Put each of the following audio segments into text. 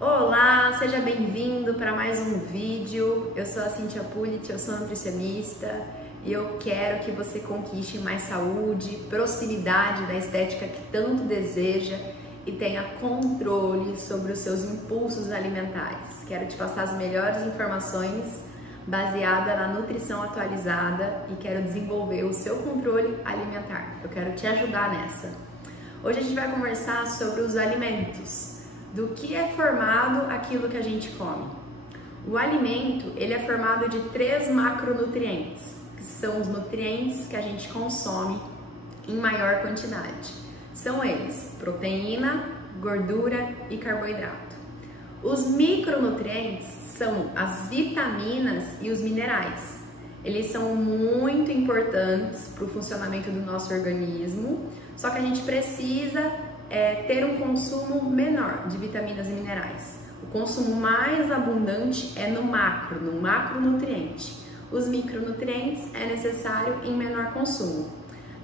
Olá, seja bem-vindo para mais um vídeo. Eu sou a Cíntia Pulitz, eu sou nutricionista e eu quero que você conquiste mais saúde, proximidade da estética que tanto deseja e tenha controle sobre os seus impulsos alimentares. Quero te passar as melhores informações baseada na nutrição atualizada e quero desenvolver o seu controle alimentar. Eu quero te ajudar nessa. Hoje a gente vai conversar sobre os alimentos. Do que é formado aquilo que a gente come. O alimento, ele é formado de 3 macronutrientes, que são os nutrientes que a gente consome em maior quantidade. São eles: proteína, gordura e carboidrato. Os micronutrientes são as vitaminas e os minerais. Eles são muito importantes para o funcionamento do nosso organismo, só que a gente precisa ter um consumo menor de vitaminas e minerais. O consumo mais abundante é no macronutriente. Os micronutrientes é necessário em menor consumo.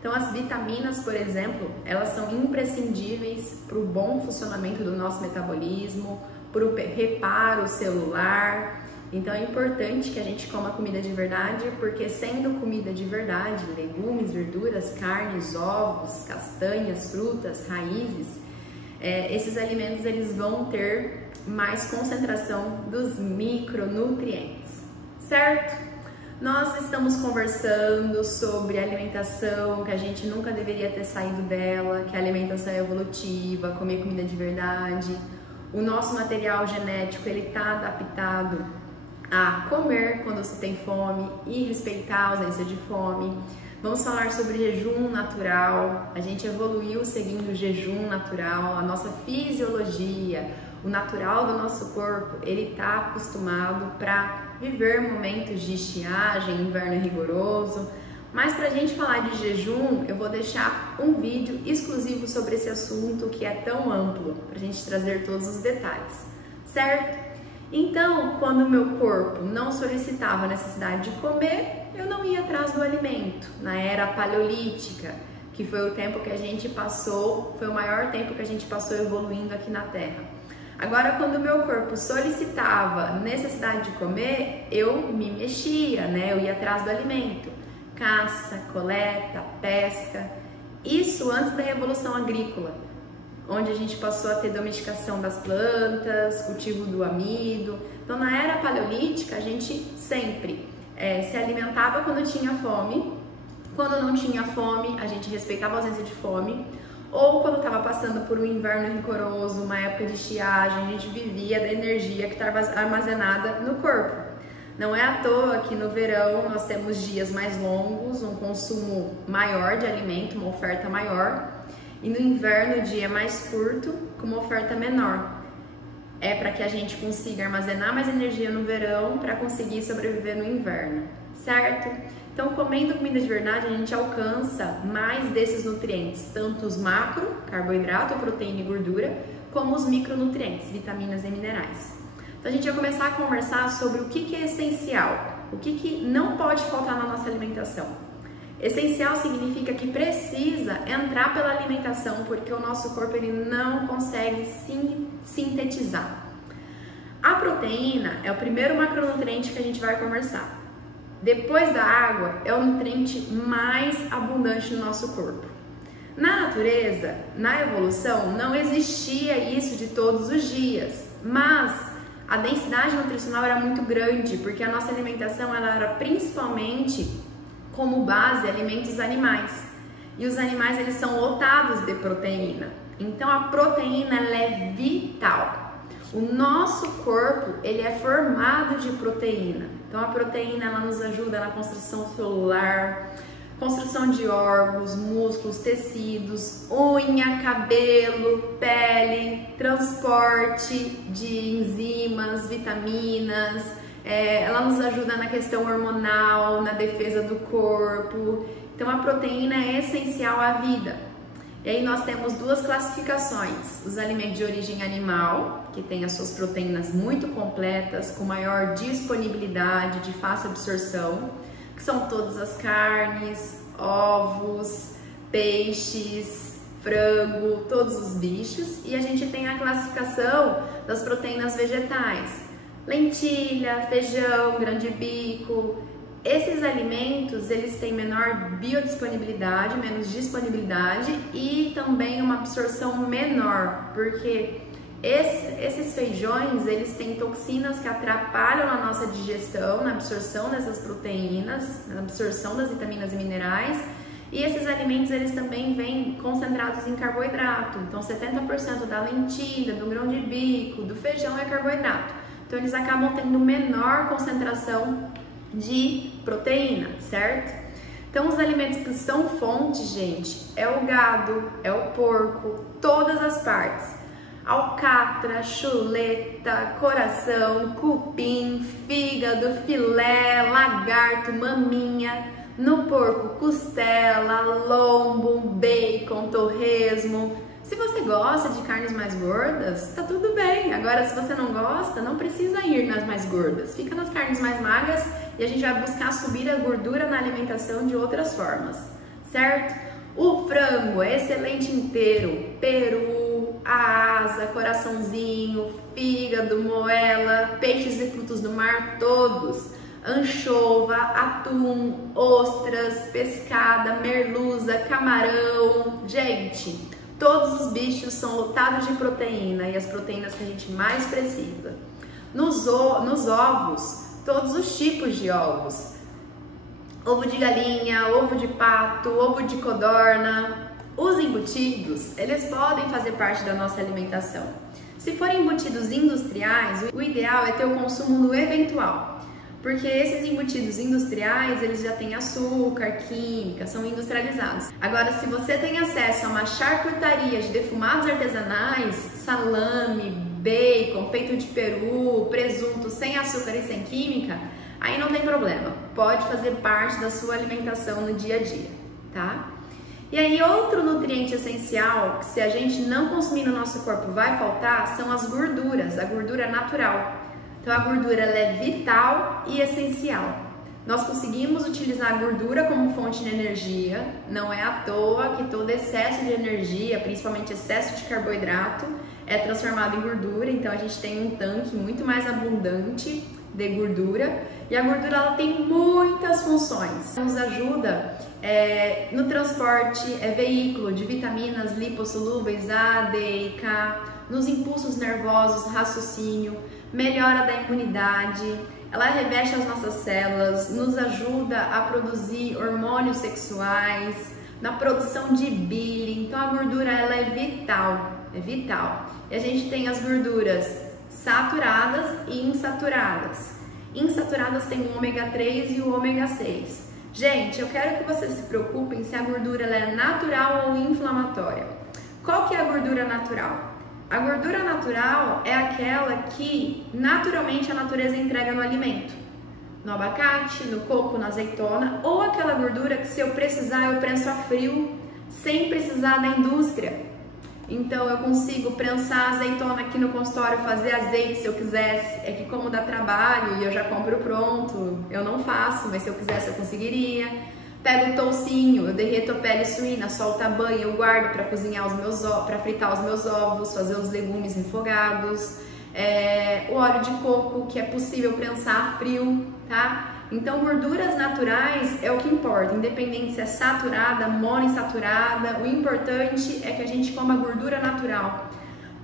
Então as vitaminas, por exemplo, elas são imprescindíveis para o bom funcionamento do nosso metabolismo, para o reparo celular. Então é importante que a gente coma comida de verdade, porque sendo comida de verdade, legumes, verduras, carnes, ovos, castanhas, frutas, raízes, esses alimentos eles vão ter mais concentração dos micronutrientes, certo? Nós estamos conversando sobre alimentação, que a gente nunca deveria ter saído dela, que a alimentação é evolutiva, comer comida de verdade. O nosso material genético ele está adaptado a comer quando você tem fome e respeitar a ausência de fome. Vamos falar sobre jejum natural. A gente evoluiu seguindo o jejum natural, a nossa fisiologia, o natural do nosso corpo, ele está acostumado para viver momentos de estiagem, inverno rigoroso. Mas para a gente falar de jejum, eu vou deixar um vídeo exclusivo sobre esse assunto que é tão amplo, para a gente trazer todos os detalhes, certo? Então, quando o meu corpo não solicitava a necessidade de comer, eu não ia atrás do alimento. Na era paleolítica, que foi o tempo que a gente passou, foi o maior tempo que a gente passou evoluindo aqui na Terra. Agora, quando o meu corpo solicitava necessidade de comer, eu me mexia, né? Eu ia atrás do alimento. Caça, coleta, pesca. Isso antes da Revolução Agrícola, onde a gente passou a ter domesticação das plantas, cultivo do amido. Então, na era paleolítica, a gente sempre se alimentava quando tinha fome. Quando não tinha fome, a gente respeitava a ausência de fome. Ou quando estava passando por um inverno rigoroso, uma época de estiagem, a gente vivia da energia que estava armazenada no corpo. Não é à toa que no verão nós temos dias mais longos, um consumo maior de alimento, uma oferta maior. E no inverno o dia é mais curto, com uma oferta menor. É para que a gente consiga armazenar mais energia no verão para conseguir sobreviver no inverno, certo? Então, comendo comida de verdade, a gente alcança mais desses nutrientes, tanto os macro, carboidrato, proteína e gordura, como os micronutrientes, vitaminas e minerais. Então, a gente vai começar a conversar sobre o que é essencial, o que não pode faltar na nossa alimentação. Essencial significa que precisa entrar pela alimentação, porque o nosso corpo ele não consegue sintetizar. A proteína é o primeiro macronutriente que a gente vai conversar. Depois da água, é o nutriente mais abundante no nosso corpo. Na natureza, na evolução, não existia isso de todos os dias, mas a densidade nutricional era muito grande, porque a nossa alimentação ela era principalmente como base alimentos animais. E os animais eles são lotados de proteína. Então a proteína ela é vital. O nosso corpo ele é formado de proteína. Então a proteína ela nos ajuda na construção celular, construção de órgãos, músculos, tecidos, unha, cabelo, pele, transporte de enzimas, vitaminas. Ela nos ajuda na questão hormonal, na defesa do corpo. Então a proteína é essencial à vida. E aí nós temos 2 classificações: os alimentos de origem animal, que tem as suas proteínas muito completas, com maior disponibilidade, de fácil absorção, que são todas as carnes, ovos, peixes, frango, todos os bichos, e a gente tem a classificação das proteínas vegetais, lentilha, feijão, grão de bico. Esses alimentos, eles têm menor biodisponibilidade, menos disponibilidade e também uma absorção menor, porque esses feijões, eles têm toxinas que atrapalham a nossa digestão, na absorção dessas proteínas, na absorção das vitaminas e minerais. E esses alimentos, eles também vêm concentrados em carboidrato. Então, 70% da lentilha, do grão de bico, do feijão é carboidrato. Então, eles acabam tendo menor concentração de proteína, certo? Então, os alimentos que são fonte, gente, é o gado, é o porco, todas as partes. Alcatra, chuleta, coração, cupim, fígado, filé, lagarto, maminha. No porco, costela, lombo, bacon, torresmo. Se você gosta de carnes mais gordas, tá tudo bem. Agora, se você não gosta, não precisa ir nas mais gordas. Fica nas carnes mais magras e a gente vai buscar subir a gordura na alimentação de outras formas, certo? O frango é excelente inteiro, peru, a asa, coraçãozinho, fígado, moela, peixes e frutos do mar todos, anchova, atum, ostras, pescada, merluza, camarão. Gente, todos os bichos são lotados de proteína e as proteínas que a gente mais precisa. Nos ovos, todos os tipos de ovos. Ovo de galinha, ovo de pato, ovo de codorna. Os embutidos, eles podem fazer parte da nossa alimentação. Se forem embutidos industriais, o ideal é ter o consumo no eventual, porque esses embutidos industriais, eles já têm açúcar, química, são industrializados. Agora, se você tem acesso a uma charcutaria de defumados artesanais, salame, bacon, peito de peru, presunto, sem açúcar e sem química, aí não tem problema, pode fazer parte da sua alimentação no dia a dia, tá? E aí, outro nutriente essencial que se a gente não consumir no nosso corpo vai faltar são as gorduras, a gordura natural. Então, a gordura ela é vital e essencial. Nós conseguimos utilizar a gordura como fonte de energia, não é à toa que todo excesso de energia, principalmente excesso de carboidrato, é transformado em gordura. Então, a gente tem um tanque muito mais abundante de gordura, e a gordura ela tem muitas funções. Nos ajuda no transporte, veículo de vitaminas lipossolúveis A, D e K, nos impulsos nervosos, raciocínio, melhora da imunidade, ela reveste as nossas células, nos ajuda a produzir hormônios sexuais, na produção de bile. Então a gordura ela é vital, é vital. E a gente tem as gorduras saturadas e insaturadas. Insaturadas tem o ômega 3 e o ômega 6. Gente, eu quero que vocês se preocupem se a gordura ela é natural ou inflamatória. Qual que é a gordura natural? A gordura natural é aquela que naturalmente a natureza entrega no alimento. No abacate, no coco, na azeitona, ou aquela gordura que se eu precisar eu prenso a frio, sem precisar da indústria. Então eu consigo prensar azeitona aqui no consultório, fazer azeite se eu quisesse. É que como dá trabalho e eu já compro pronto, eu não faço, mas se eu quisesse eu conseguiria. Pego o toucinho, eu derreto a pele suína, solto a banha, eu guardo para cozinhar os meus ovos, para fritar os meus ovos, fazer os legumes refogados. O óleo de coco, que é possível prensar a frio, tá? Então, gorduras naturais é o que importa, independente se é saturada, monoinsaturada, o importante é que a gente coma gordura natural.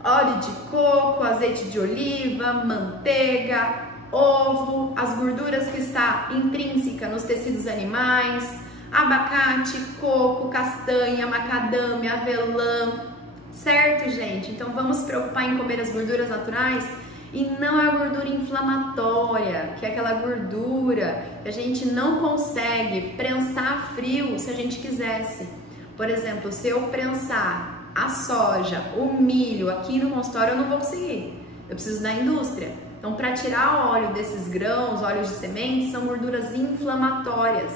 Óleo de coco, azeite de oliva, manteiga, ovo, as gorduras que está intrínseca nos tecidos animais, abacate, coco, castanha, macadâmia, avelã, certo, gente? Então, vamos se preocupar em comer as gorduras naturais. E não a gordura inflamatória, que é aquela gordura que a gente não consegue prensar frio se a gente quisesse. Por exemplo, se eu prensar a soja, o milho aqui no consultório, eu não vou conseguir. Eu preciso da indústria. Então, para tirar o óleo desses grãos, óleos de sementes, são gorduras inflamatórias,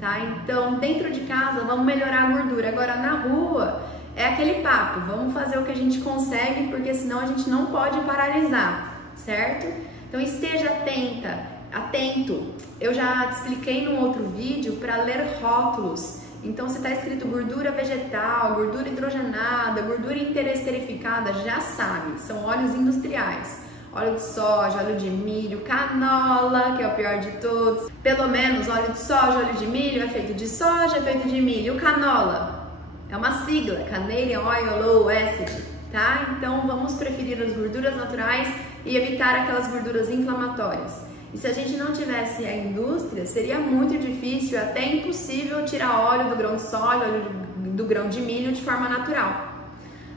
tá? Então, dentro de casa, vamos melhorar a gordura. Agora, na rua, é aquele papo, vamos fazer o que a gente consegue, porque senão a gente não pode paralisar. Certo? Então esteja atento. Eu já te expliquei num outro vídeo para ler rótulos Então, se está escrito gordura vegetal, gordura hidrogenada, gordura interesterificada, já sabe, são óleos industriais. Óleo de soja, óleo de milho, canola, que é o pior de todos. Pelo menos óleo de soja, óleo de milho é feito de soja, é feito de milho. O canola é uma sigla, Canadian Oil Acid, tá? Então vamos preferir as gorduras naturais e evitar aquelas gorduras inflamatórias. E se a gente não tivesse a indústria, seria muito difícil, até impossível tirar óleo do grão de soja, óleo do grão de milho de forma natural.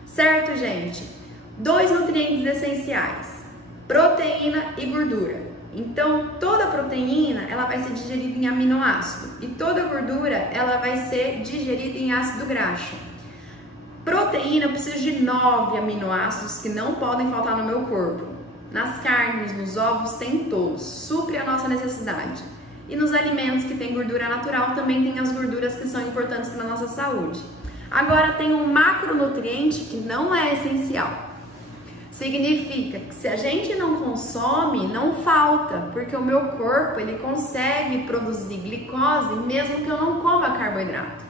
Certo, gente? 2 nutrientes essenciais: proteína e gordura. Então, toda proteína, ela vai ser digerida em aminoácido e toda gordura, ela vai ser digerida em ácido graxo. Proteína, eu preciso de 9 aminoácidos que não podem faltar no meu corpo. Nas carnes, nos ovos, tem todos, supre a nossa necessidade. E nos alimentos que tem gordura natural, também tem as gorduras que são importantes para a nossa saúde. Agora, tem um macronutriente que não é essencial. Significa que se a gente não consome, não falta, porque o meu corpo ele consegue produzir glicose mesmo que eu não coma carboidrato.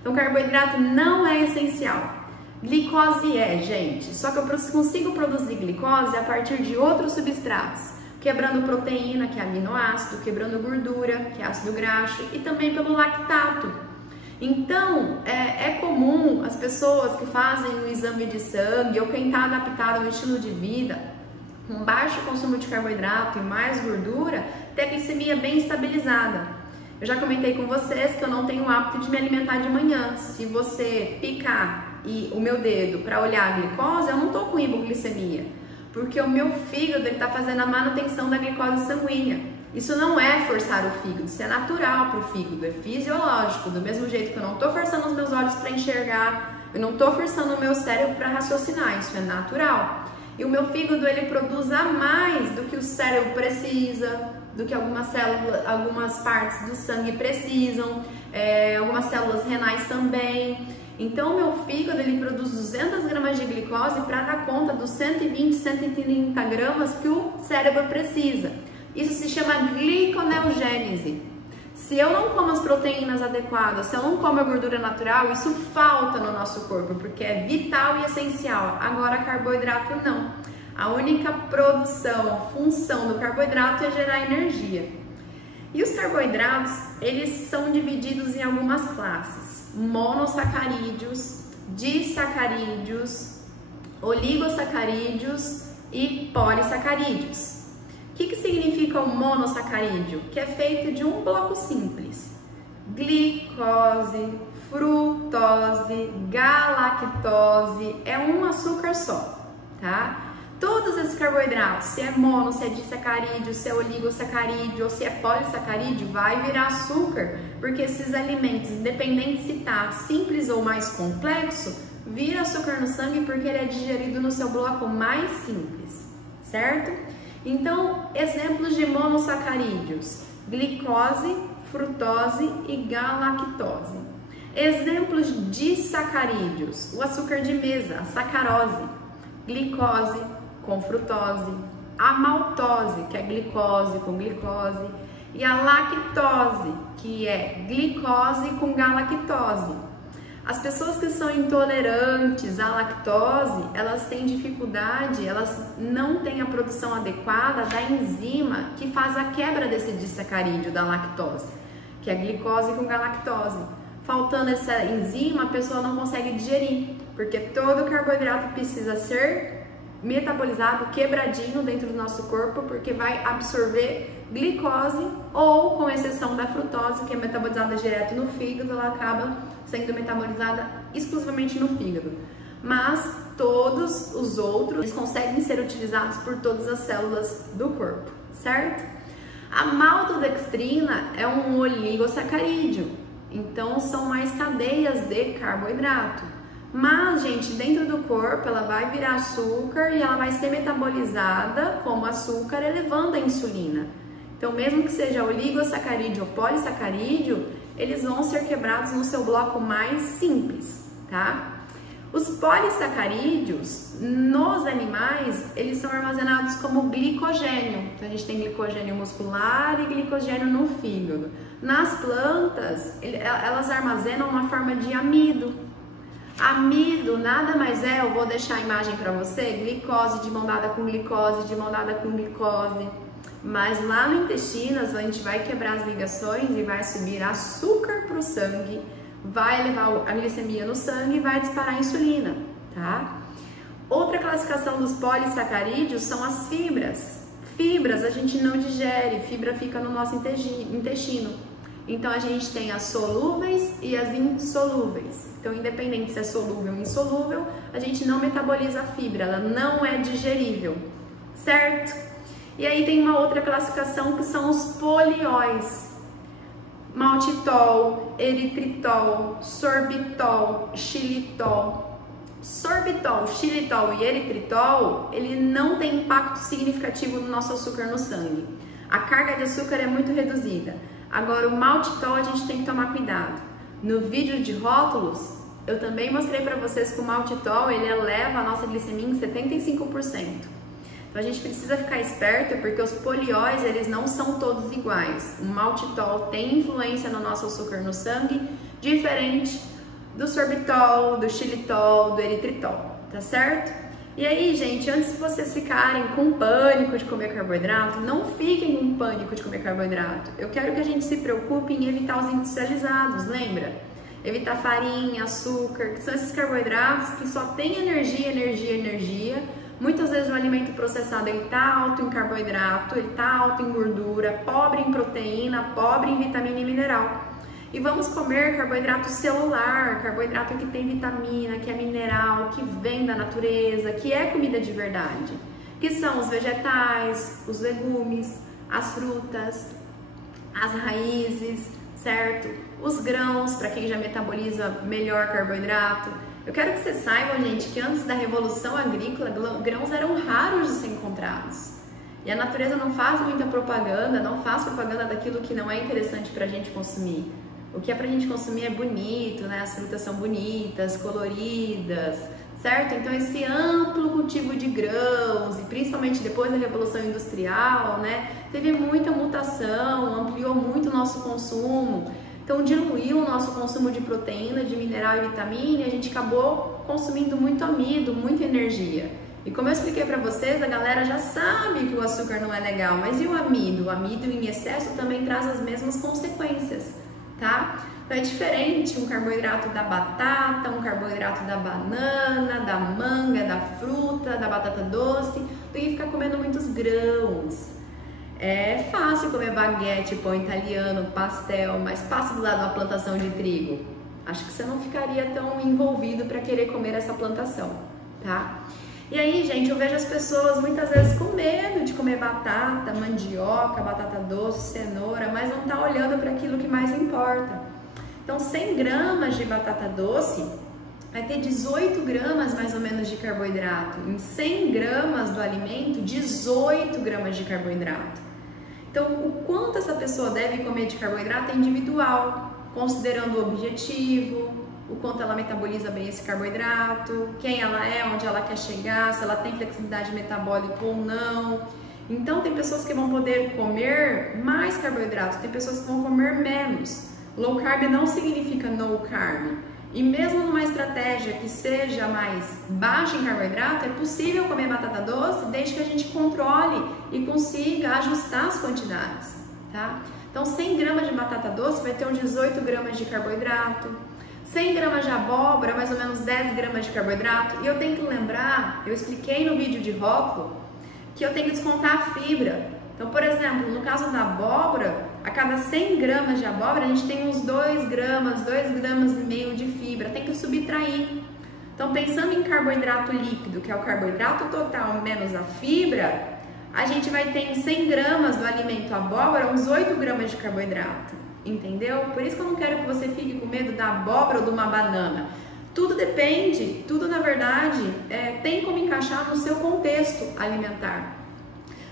Então, carboidrato não é essencial. Glicose é, gente, só que eu consigo produzir glicose a partir de outros substratos, quebrando proteína, que é aminoácido, quebrando gordura, que é ácido graxo, e também pelo lactato. Então, é comum as pessoas que fazem um exame de sangue ou quem está adaptado ao estilo de vida, com baixo consumo de carboidrato e mais gordura, ter a glicemia bem estabilizada. Eu já comentei com vocês que eu não tenho o hábito de me alimentar de manhã. Se você picar o meu dedo para olhar a glicose, eu não estou com hipoglicemia, porque o meu fígado está fazendo a manutenção da glicose sanguínea. Isso não é forçar o fígado, isso é natural para o fígado, é fisiológico. Do mesmo jeito que eu não estou forçando os meus olhos para enxergar, eu não estou forçando o meu cérebro para raciocinar, isso é natural. E o meu fígado, ele produz a mais do que o cérebro precisa, do que algumas células, algumas partes do sangue precisam, algumas células renais também. Então, o meu fígado, ele produz 200 gramas de glicose para dar conta dos 120, 130 gramas que o cérebro precisa. Isso se chama gliconeogênese. Se eu não como as proteínas adequadas, se eu não como a gordura natural, isso falta no nosso corpo, porque é vital e essencial. Agora, carboidrato não. A única produção, função do carboidrato é gerar energia. E os carboidratos, eles são divididos em algumas classes: monossacarídeos, disacarídeos, oligosacarídeos e polissacarídeos. O que significa o monossacarídeo? Que é feito de um bloco simples: glicose, frutose, galactose, é um açúcar só, tá? Todos esses carboidratos, se é mono, se é disacarídeo, se é oligosacarídeo ou se é polissacarídeo, vai virar açúcar, porque esses alimentos, independente se tá simples ou mais complexo, vira açúcar no sangue porque ele é digerido no seu bloco mais simples, certo? Então, exemplos de monossacarídeos: glicose, frutose e galactose. Exemplos de sacarídeos: o açúcar de mesa, a sacarose, glicose com frutose, a maltose, que é glicose com glicose, e a lactose, que é glicose com galactose. As pessoas que são intolerantes à lactose, elas têm dificuldade, elas não têm a produção adequada da enzima que faz a quebra desse disacarídeo da lactose, que é glicose com galactose. Faltando essa enzima, a pessoa não consegue digerir, porque todo carboidrato precisa ser metabolizado, quebradinho dentro do nosso corpo, porque vai absorver glicose, ou com exceção da frutose, que é metabolizada direto no fígado, ela acaba sendo metabolizada exclusivamente no fígado. Mas todos os outros conseguem ser utilizados por todas as células do corpo, certo? A maltodextrina é um oligosacarídeo, então são mais cadeias de carboidrato. Mas, gente, dentro do corpo ela vai virar açúcar e ela vai ser metabolizada como açúcar, elevando a insulina. Então, mesmo que seja oligosacarídeo ou polissacarídeo, eles vão ser quebrados no seu bloco mais simples, tá? Os polissacarídeos nos animais, eles são armazenados como glicogênio. Então a gente tem glicogênio muscular e glicogênio no fígado. Nas plantas, elas armazenam uma forma de amido. Amido nada mais é, eu vou deixar a imagem para você, glicose de mão dada com glicose, de mão dada com glicose. Mas lá no intestino, a gente vai quebrar as ligações e vai subir açúcar para o sangue, vai elevar a glicemia no sangue e vai disparar a insulina, tá? Outra classificação dos polissacarídeos são as fibras. Fibras a gente não digere, fibra fica no nosso intestino. Então a gente tem as solúveis e as insolúveis. Então, independente se é solúvel ou insolúvel, a gente não metaboliza a fibra, ela não é digerível, certo? E aí tem uma outra classificação que são os polióis. Maltitol, eritritol, sorbitol, xilitol. Sorbitol, xilitol e eritritol, ele não tem impacto significativo no nosso açúcar no sangue. A carga de açúcar é muito reduzida. Agora, o maltitol a gente tem que tomar cuidado. No vídeo de rótulos, eu também mostrei para vocês que o maltitol, ele eleva a nossa glicemia em 75%. Então a gente precisa ficar esperto porque os polióis, eles não são todos iguais. O maltitol tem influência no nosso açúcar no sangue, diferente do sorbitol, do xilitol, do eritritol, tá certo? E aí, gente, antes de vocês ficarem com pânico de comer carboidrato, não fiquem com pânico de comer carboidrato. Eu quero que a gente se preocupe em evitar os industrializados, lembra? Evitar farinha, açúcar, que são esses carboidratos que só tem energia, energia, energia. Muitas vezes o alimento processado ele tá alto em carboidrato, ele tá alto em gordura, pobre em proteína, pobre em vitamina e mineral. E vamos comer carboidrato celular, carboidrato que tem vitamina, que é mineral, que vem da natureza, que é comida de verdade. Que são os vegetais, os legumes, as frutas, as raízes, certo? Os grãos, para quem já metaboliza melhor carboidrato. Eu quero que vocês saibam, gente, que antes da Revolução Agrícola, grãos eram raros de ser encontrados. E a natureza não faz muita propaganda, não faz propaganda daquilo que não é interessante para a gente consumir. O que é pra gente consumir é bonito, né? As frutas são bonitas, coloridas, certo? Então esse amplo cultivo de grãos, e principalmente depois da Revolução Industrial, né? Teve muita mutação, ampliou muito o nosso consumo. Então diluiu o nosso consumo de proteína, de mineral e vitamina, e a gente acabou consumindo muito amido, muita energia. E como eu expliquei pra vocês, a galera já sabe que o açúcar não é legal, mas e o amido? O amido em excesso também traz as mesmas consequências. Tá? Então é diferente um carboidrato da batata, um carboidrato da banana, da manga, da fruta, da batata doce, do que ficar comendo muitos grãos. É fácil comer baguete, pão italiano, pastel, mas passa do lado de uma plantação de trigo. Acho que você não ficaria tão envolvido para querer comer essa plantação, tá? E aí, gente, eu vejo as pessoas muitas vezes com medo de comer batata, mandioca, batata doce, cenoura, mas não tá olhando para aquilo que mais importa. Então, 100 gramas de batata doce vai ter 18 gramas mais ou menos de carboidrato. Em 100 gramas do alimento, 18 gramas de carboidrato. Então, o quanto essa pessoa deve comer de carboidrato é individual, considerando o objetivo, o quanto ela metaboliza bem esse carboidrato, quem ela é, onde ela quer chegar, se ela tem flexibilidade metabólica ou não. Então tem pessoas que vão poder comer mais carboidrato, tem pessoas que vão comer menos. Low carb não significa no carb. E mesmo numa estratégia que seja mais baixa em carboidrato, é possível comer batata doce desde que a gente controle e consiga ajustar as quantidades, tá? Então 100 gramas de batata doce vai ter uns 18 gramas de carboidrato. 100 gramas de abóbora, mais ou menos 10 gramas de carboidrato. E eu tenho que lembrar, eu expliquei no vídeo de rótulo, que eu tenho que descontar a fibra. Então, por exemplo, no caso da abóbora, a cada 100 gramas de abóbora, a gente tem uns 2 gramas e meio de fibra. Tem que subtrair. Então, pensando em carboidrato líquido, que é o carboidrato total menos a fibra, a gente vai ter em 100 gramas do alimento abóbora uns 8 gramas de carboidrato. Entendeu? Por isso que eu não quero que você fique com medo da abóbora ou de uma banana. Tudo depende, tudo na verdade tem como encaixar no seu contexto alimentar.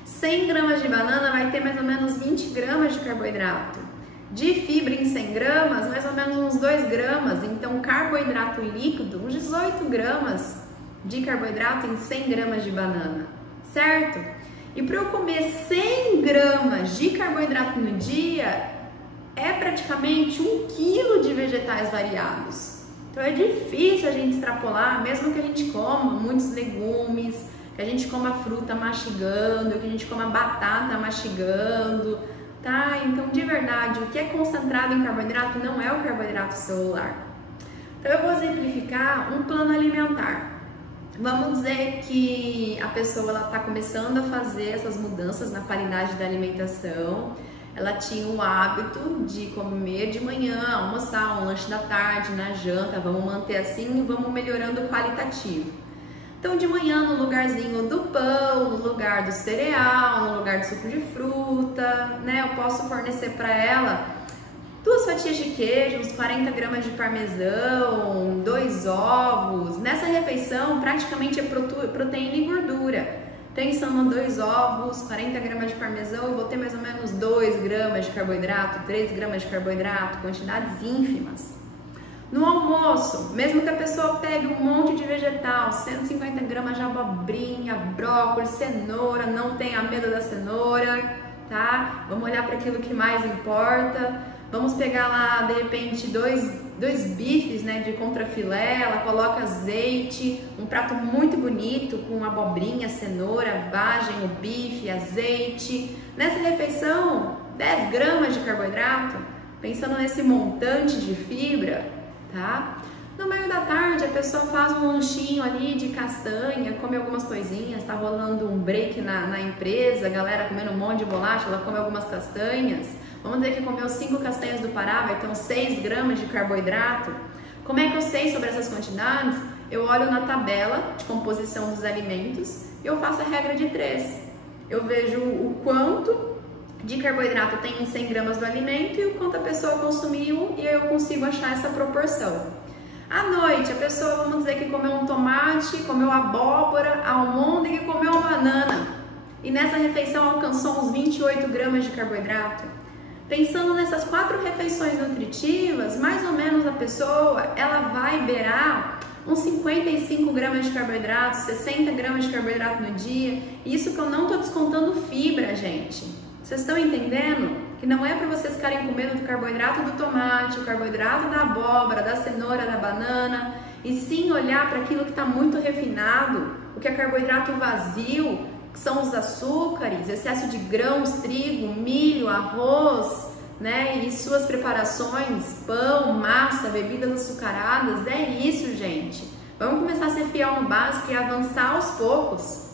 100 gramas de banana vai ter mais ou menos 20 gramas de carboidrato. De fibra em 100 gramas, mais ou menos uns 2 gramas. Então, carboidrato líquido, uns 18 gramas de carboidrato em 100 gramas de banana, certo? E para eu comer 100 gramas de carboidrato no dia, é praticamente 1 quilo de vegetais variados. Então, é difícil a gente extrapolar, mesmo que a gente coma muitos legumes, que a gente coma fruta mastigando, que a gente coma batata mastigando, tá? Então, de verdade, o que é concentrado em carboidrato não é o carboidrato celular. Então, eu vou exemplificar um plano alimentar. Vamos dizer que a pessoa está começando a fazer essas mudanças na qualidade da alimentação. Ela tinha o hábito de comer de manhã, almoçar, um lanche da tarde, na janta. Vamos manter assim e vamos melhorando o qualitativo. Então, de manhã, no lugarzinho do pão, no lugar do cereal, no lugar do suco de fruta, né? Eu posso fornecer para ela 2 fatias de queijo, uns 40 gramas de parmesão, 2 ovos. Nessa refeição, praticamente é proteína e gordura. Pensando em 2 ovos, 40 gramas de parmesão, eu vou ter mais ou menos 2 gramas de carboidrato, 3 gramas de carboidrato, quantidades ínfimas. No almoço, mesmo que a pessoa pegue um monte de vegetal, 150 gramas de abobrinha, brócolis, cenoura, não tenha medo da cenoura, tá? Vamos olhar para aquilo que mais importa. Vamos pegar lá, de repente, dois bifes, né, de contrafilé, ela coloca azeite, um prato muito bonito com abobrinha, cenoura, vagem, o bife, azeite. Nessa refeição, 10 gramas de carboidrato, pensando nesse montante de fibra, tá? No meio da tarde, a pessoa faz um lanchinho ali de castanha, come algumas coisinhas, tá rolando um break na empresa, a galera comendo um monte de bolacha, ela come algumas castanhas. Vamos dizer que comeu 5 castanhas do Pará, vai ter uns 6 gramas de carboidrato. Como é que eu sei sobre essas quantidades? Eu olho na tabela de composição dos alimentos e eu faço a regra de 3. Eu vejo o quanto de carboidrato tem em 100 gramas do alimento e o quanto a pessoa consumiu, e eu consigo achar essa proporção. À noite, a pessoa, vamos dizer que comeu um tomate, comeu abóbora, almôndega e comeu uma banana. E nessa refeição alcançou uns 28 gramas de carboidrato. Pensando nessas 4 refeições nutritivas, mais ou menos a pessoa, ela vai beirar uns 55 gramas de carboidrato, 60 gramas de carboidrato no dia. Isso que eu não estou descontando fibra, gente. Vocês estão entendendo? Que não é para vocês ficarem com medo do carboidrato do tomate, o carboidrato da abóbora, da cenoura, da banana, e sim olhar para aquilo que está muito refinado, o que é carboidrato vazio, que são os açúcares, excesso de grãos, trigo, milho, arroz, né? E suas preparações, pão, massa, bebidas açucaradas. É isso, gente. Vamos começar a ser fiel no básico e avançar aos poucos.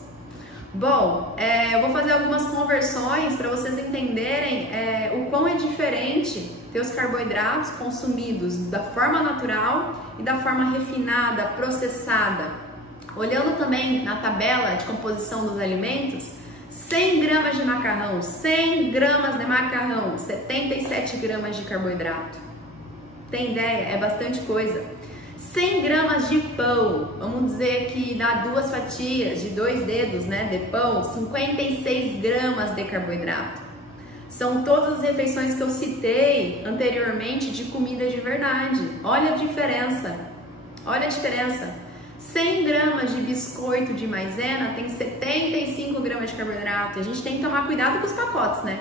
Bom, eu vou fazer algumas conversões para vocês entenderem o quão é diferente ter os carboidratos consumidos da forma natural e da forma refinada, processada. Olhando também na tabela de composição dos alimentos, 100 gramas de macarrão, 100 gramas de macarrão, 77 gramas de carboidrato. Tem ideia? É bastante coisa. 100 gramas de pão, vamos dizer que dá 2 fatias de 2 dedos, né, de pão, 56 gramas de carboidrato. São todas as refeições que eu citei anteriormente de comida de verdade. Olha a diferença, olha a diferença. 100 gramas de biscoito de maisena tem 75 gramas de carboidrato. A gente tem que tomar cuidado com os pacotes, né?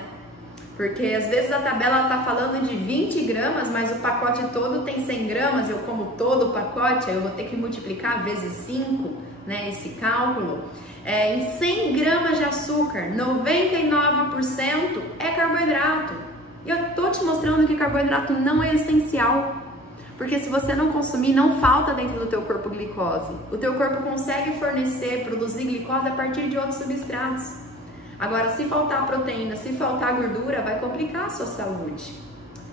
Porque às vezes a tabela está falando de 20 gramas, mas o pacote todo tem 100 gramas, eu como todo o pacote, aí eu vou ter que multiplicar vezes 5, né, esse cálculo. Em 100 gramas de açúcar, 99% é carboidrato. E eu tô te mostrando que carboidrato não é essencial. Porque se você não consumir, não falta dentro do teu corpo glicose. O teu corpo consegue fornecer, produzir glicose a partir de outros substratos. Agora, se faltar proteína, se faltar gordura, vai complicar a sua saúde.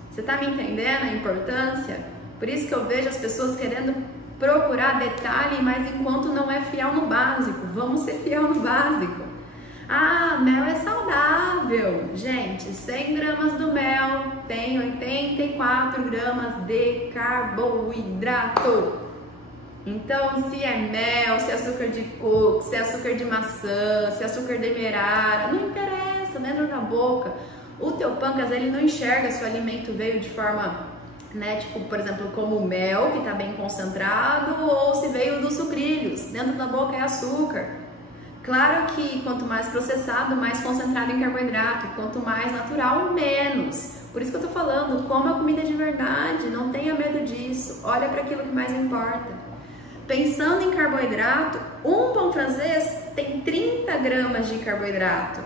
Você tá me entendendo a importância? Por isso que eu vejo as pessoas querendo procurar detalhe, mas enquanto não é fiel no básico. Vamos ser fiel no básico. Ah, mel é saudável. Gente, 100 gramas do mel tem 84 gramas de carboidrato. Então, se é mel, se é açúcar de coco, se é açúcar de maçã, se é açúcar demerara, não interessa, dentro da boca. O teu pâncreas, ele não enxerga se o alimento veio de forma, né, tipo, por exemplo, como o mel, que está bem concentrado, ou se veio dos sucrilhos, dentro da boca é açúcar. Claro que quanto mais processado, mais concentrado em carboidrato, quanto mais natural, menos. Por isso que eu tô falando, coma a comida de verdade, não tenha medo disso, olha para aquilo que mais importa. Pensando em carboidrato, um pão francês tem 30 gramas de carboidrato.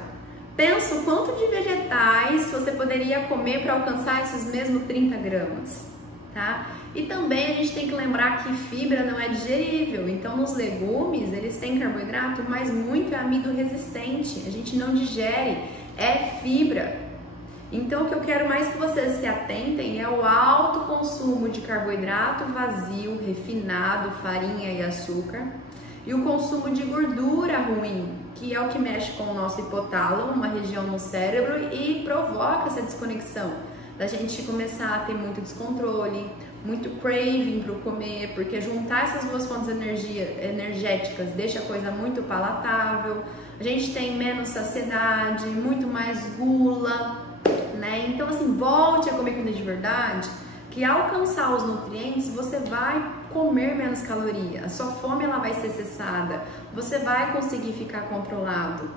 Pensa o quanto de vegetais você poderia comer para alcançar esses mesmos 30 gramas, tá? E também a gente tem que lembrar que fibra não é digerível, então nos legumes eles têm carboidrato, mas muito é amido resistente, a gente não digere, é fibra. Então o que eu quero mais que vocês se atentem é o alto consumo de carboidrato vazio, refinado, farinha e açúcar, e o consumo de gordura ruim, que é o que mexe com o nosso hipotálamo, uma região no cérebro, e provoca essa desconexão, da gente começar a ter muito descontrole, muito craving para comer, porque juntar essas duas fontes energéticas deixa a coisa muito palatável, a gente tem menos saciedade, muito mais gula, né? Então assim, volte a comer comida de verdade, que ao alcançar os nutrientes, você vai comer menos caloria, a sua fome ela vai ser cessada, você vai conseguir ficar controlado,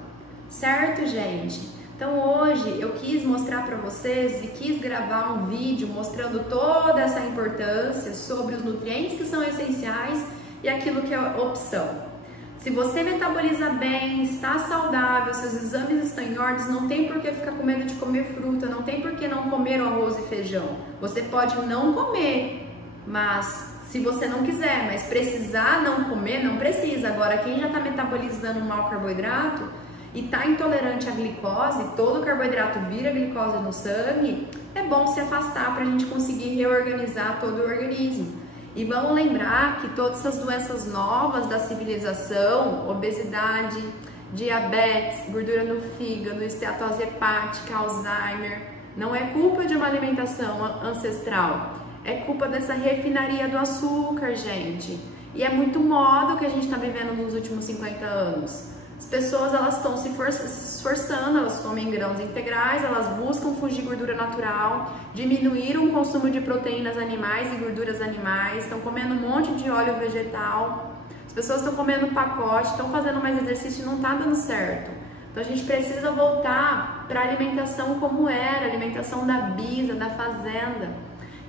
certo, gente? Então hoje eu quis mostrar para vocês e quis gravar um vídeo mostrando toda essa importância sobre os nutrientes que são essenciais e aquilo que é opção. Se você metaboliza bem, está saudável, seus exames estão em ordem, não tem por que ficar com medo de comer fruta, não tem por que não comer o arroz e feijão. Você pode não comer, mas se você não quiser, mas precisar não comer, não precisa. Agora, quem já está metabolizando um mau carboidrato e está intolerante à glicose, todo carboidrato vira glicose no sangue, é bom se afastar para a gente conseguir reorganizar todo o organismo. E vamos lembrar que todas essas doenças novas da civilização, obesidade, diabetes, gordura no fígado, esteatose hepática, Alzheimer, não é culpa de uma alimentação ancestral, é culpa dessa refinaria do açúcar, gente. E é muito moda que a gente está vivendo nos últimos 50 anos. As pessoas elas estão se esforçando, elas comem grãos integrais, elas buscam fugir gordura natural, diminuir o consumo de proteínas animais e gorduras animais, estão comendo um monte de óleo vegetal, as pessoas estão comendo pacote, estão fazendo mais exercício e não está dando certo. Então a gente precisa voltar para a alimentação como era, a alimentação da bisa, da fazenda.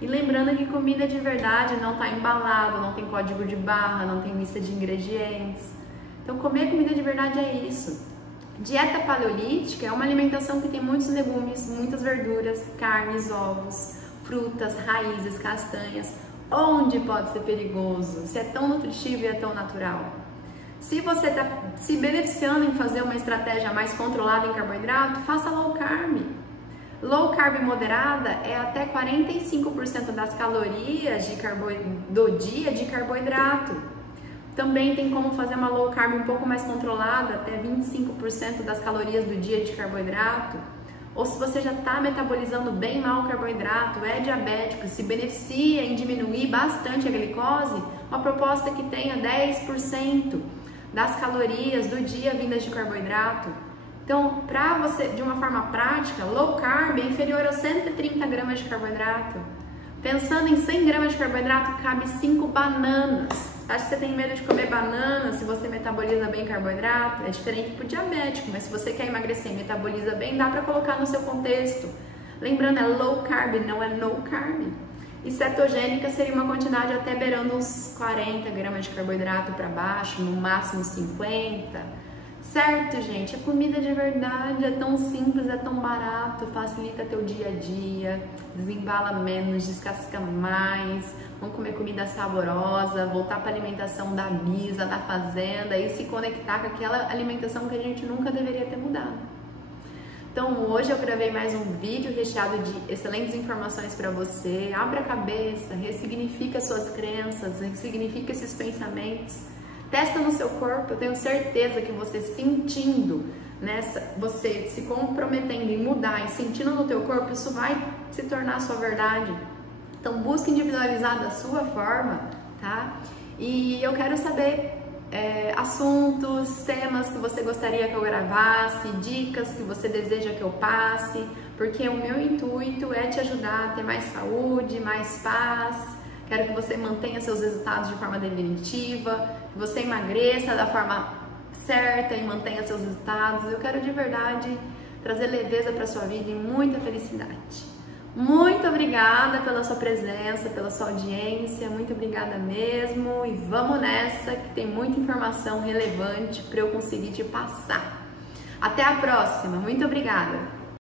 E lembrando que comida de verdade não está embalada, não tem código de barra, não tem lista de ingredientes. Então comer comida de verdade é isso. Dieta paleolítica é uma alimentação que tem muitos legumes, muitas verduras, carnes, ovos, frutas, raízes, castanhas. Onde pode ser perigoso? Se é tão nutritivo e é tão natural. Se você está se beneficiando em fazer uma estratégia mais controlada em carboidrato, faça low carb. Low carb moderada é até 45% das calorias do dia de carboidrato. Também tem como fazer uma low carb um pouco mais controlada, até 25% das calorias do dia de carboidrato. Ou se você já está metabolizando bem mal o carboidrato, é diabético, se beneficia em diminuir bastante a glicose, uma proposta que tenha 10% das calorias do dia vindas de carboidrato. Então, para você, de uma forma prática, low carb é inferior a 130 gramas de carboidrato. Pensando em 100 gramas de carboidrato, cabe 5 bananas. Acho que você tem medo de comer banana se você metaboliza bem carboidrato? É diferente para o diabético, mas se você quer emagrecer e metaboliza bem, dá para colocar no seu contexto. Lembrando, é low carb, não é no carb. E cetogênica seria uma quantidade até beirando uns 40 gramas de carboidrato para baixo, no máximo 50. Certo, gente? A comida de verdade é tão simples, é tão barato, facilita teu dia a dia, desembala menos, descasca mais, vamos comer comida saborosa, voltar para a alimentação da bisa, da fazenda e se conectar com aquela alimentação que a gente nunca deveria ter mudado. Então hoje eu gravei mais um vídeo recheado de excelentes informações para você. Abra a cabeça, ressignifica suas crenças, ressignifica esses pensamentos. Testa no seu corpo, eu tenho certeza que você sentindo, você se comprometendo em mudar e sentindo no teu corpo, isso vai se tornar a sua verdade. Então busque individualizar da sua forma, tá? E eu quero saber, assuntos, temas que você gostaria que eu gravasse, dicas que você deseja que eu passe, porque o meu intuito é te ajudar a ter mais saúde, mais paz. Quero que você mantenha seus resultados de forma definitiva, que você emagreça da forma certa e mantenha seus resultados. Eu quero de verdade trazer leveza para sua vida e muita felicidade. Muito obrigada pela sua presença, pela sua audiência, muito obrigada mesmo, e vamos nessa que tem muita informação relevante para eu conseguir te passar. Até a próxima, muito obrigada!